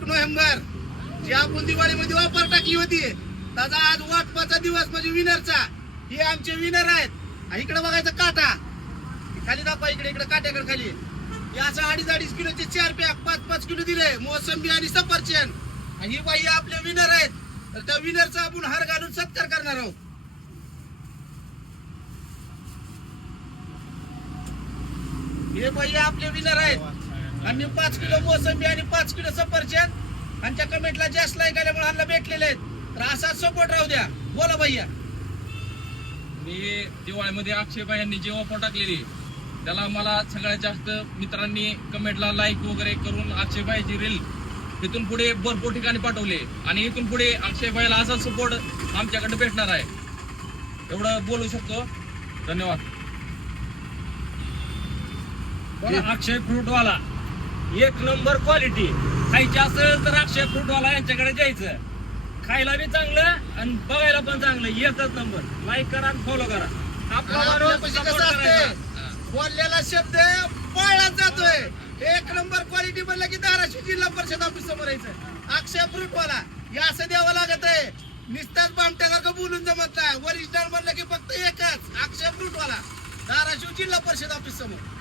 November जी आपण दिवाळीमध्ये offer टाकली होती त्याचा आज वाटपाचा दिवस म्हणजे विनरचा. हे आमचे विनर आहेत. इकडे बघायचं काटा खाली दाखवा, इकडे इकडे काट्याकडे खाली. हे असं 2.5 किलोचे 4 पॅक 5-5 किलो दिले मोसंबी आणि सफरचंद. आणि ही बाई आपले विनर आहेत. तर त्या विनरचा आपण हार घालून सत्कार करणार आहोत. हे बाई आपले विनर आहेत आणि 5 किलो मोसंबी आणि 5 किलो सफरचंद. आमच्या कमेंटला जास्त लाईक आल्यामुळे ह्यांना भेटलेले आहेत. तर असा सपोर्ट राहू द्या. बोला भैया. मी दिवाळीमध्ये अक्षयभाई यांनी जी ऑफर टाकलेली त्याला मला सगळ्यात जास्त मित्रांनी कमेंटला लाईक वगैरे करून अक्षयभाईची रील इथून पुढे भरपूर ठिकाणी पाठवले आणि इथून पुढे अक्षयभाईला असा सपोर्ट आमच्याकडे भेटणार आहे एवढं बोलू शकतो. धन्यवाद. अक्षय फ्रूटवाला एक नंबर क्वालिटी. खायची असेल तर अक्षय फ्रूटवाला यांच्याकडे जायचं. खायला बी चांगलं आणि बघायला पण चांगलं. एकच नंबर. लाईक करा आणि फॉलो करा. आपला माणूस support करायचा. बोललेला शब्द पाळला जातोय. एक नंबर क्वालिटी म्हणलं की धाराशिव जिल्हा परिषद ऑफिस समोर यायचं. अक्षय फ्रूटवाला हे असं द्यावं लागत आहे. नुसताच बामट्यासारखं बोलून जमत नाही. ओरिजिनल म्हणलं की फक्त एकच अक्षय फ्रूटवाला धाराशिव जिल्हा परिषद ऑफिस समोर.